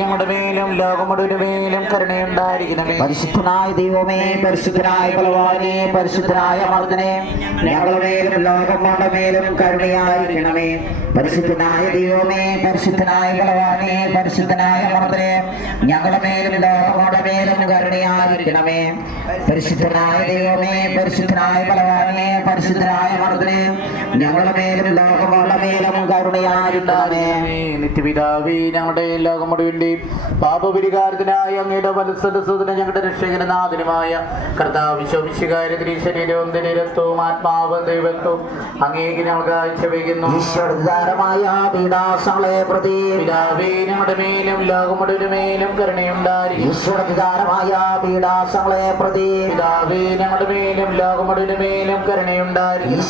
ഞങ്ങളുടെ മേലും ലോകമുഴുവന്റെ മേലും കരുണയുണ്ടായിരിക്കണമേ. പരിശുദ്ധനായ ദൈവമേ, പരിശുദ്ധനായ ബലവാനേ, പരിശുദ്ധനായ അമർത്തനെ, ഞങ്ങളുടെ മേലും ലോകങ്ങളുടെ മേലും കരുണയായിരിക്കണമേ. പരിശുദ്ധനായ ദൈവമേ, പരിശുദ്ധനായ ബലവാനേ, പരിശുദ്ധനായ അമർത്തനെ, ഞങ്ങളുടെ മേലും ലോകങ്ങളുടെ മേലും കരുണയായിരിക്കണമേ. പരിശുദ്ധനായ ദൈവമേ, പരിശുദ്ധനായ ബലവാനേ, പരിശുദ്ധനായ അമർത്തനെ, ഞങ്ങളുടെ മേലും ലോകങ്ങളുടെ മേലും കരുണയായിരിക്കണമേ. നിത്യപിതാവേ, ഞങ്ങളുടെ ലോകം മുഴുവന്റെയും പാപപരിഹാരത്തിനായി അങ്ങയുടെ വത്സരസുതനും ഞങ്ങളുടെ രക്ഷകനാഥനുമായ കർത്താവ് ശോഭിശികാരത്തിലെ ശരീരവും നിരത്വവും ആത്മാവും ദൈവത്വവും അങ്ങേക്ക് ഞങ്ങൾ കാഴ്ചവെക്കുന്നു. പിതാവേ, ഞങ്ങളുടെ മേലും ലോകം മുഴുവന്റെ മേലും കരുണയുണ്ടായിരിക്കും. പിതാവേ, ഞങ്ങളുടെ മേലും ലോകം മുഴുവന്റെ മേലും കരുണയുണ്ടായിരിക്കും.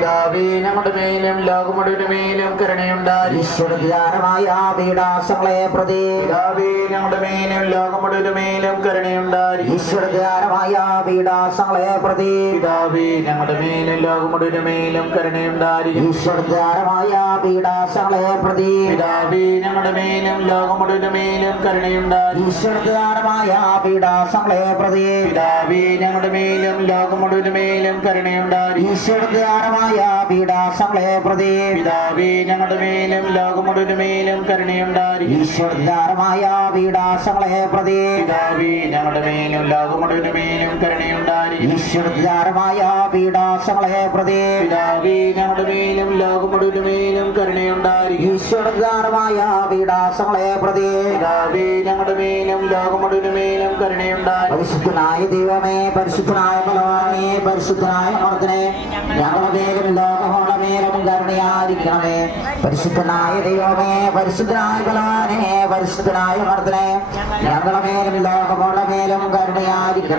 പിതാവേ, ഞങ്ങളുടെ മേലും ലോകം മുഴുവന്റെ മേലും കരുണയുണ്ടായിരിക്കും. ഈശ്വരധാരമായ പീഡാസങ്ങളെ പ്രതി പിതാവേ, ഞങ്ങളുടെ മേലും ലോകം മുഴുവന്റെ മേലും കരുണയുണ്ടായിരിക്കും. ഈശ്വരധാരമായ പീഡാസങ്ങളെ പ്രതി പിതാവേ, ഞങ്ങളുടെ മേലും ലോകം മുഴുവന്റെ മേലും കരുണയുണ്ടായിരിക്കും. ഈശ്വരധാരമായ പീഡാസങ്ങളെ പ്രതി പിതാവേ, ഞങ്ങളുടെ മേലും ലോകം മുഴുവന്റെ മേലും കരുണയുണ്ടായിരിക്കും. ഈശ്വരധാരമായ പീഡാസങ്ങളെ പ്രതി പിതാവേ, ഞങ്ങളുടെ മേലും ലോകം മുഴുവന്റെ മേലും കരുണയുണ്ടായിരിക്കും. ഈശ്വരധാരമായ പീഡാസങ്ങളെ പ്രതി പിതാവേ, ഞങ്ങളുടെ മേലും ലോകം മുഴുവന്റെ മേലും കരുണയുണ്ടായിരിക്കും. ഈശ്വരധാരമായ പീഡാസങ്ങളെ പ്രതി പിതാവേ, ഞങ്ങളുടെ മേലും ലോകം മുഴുവന്റെ മേലും കരുണയുണ്ടായിരിക്കും. ഈശ്വരധാരമായ പീഡാസങ്ങളെ പ്രതി പിതാവേ, ഞങ്ങളുടെ മേലും ലോകം മുഴുവന്റെ മേലും കരുണയുണ്ടായിരിക്കും. ഈശ്വരധാരമായ പീഡാസങ്ങളെ പ്രതി പിതാവേ, ഞങ്ങളുടെ മേലും ലോകം മുഴുവന്റെ മേലും കരുണയുണ്ടായിരിക്കും. പരിശുദ്ധനായ ദൈവമേ, പരിശുദ്ധനായ ബലവാനേ, പരിശുദ്ധനായ അമർത്തനെ, ഞങ്ങളുടെ മേലും ലോകങ്ങളുടെ മേലും കരുണയായിരിക്കണമേ. പരിശുദ്ധനായ ദൈവമേ, പരിശുദ്ധനായ ബലവാനേ, പരിശുദ്ധനായ അമർത്തനെ, ഞങ്ങളുടെ മേലും ലോകങ്ങളുടെ മേലും കരുണയായിരിക്കണം.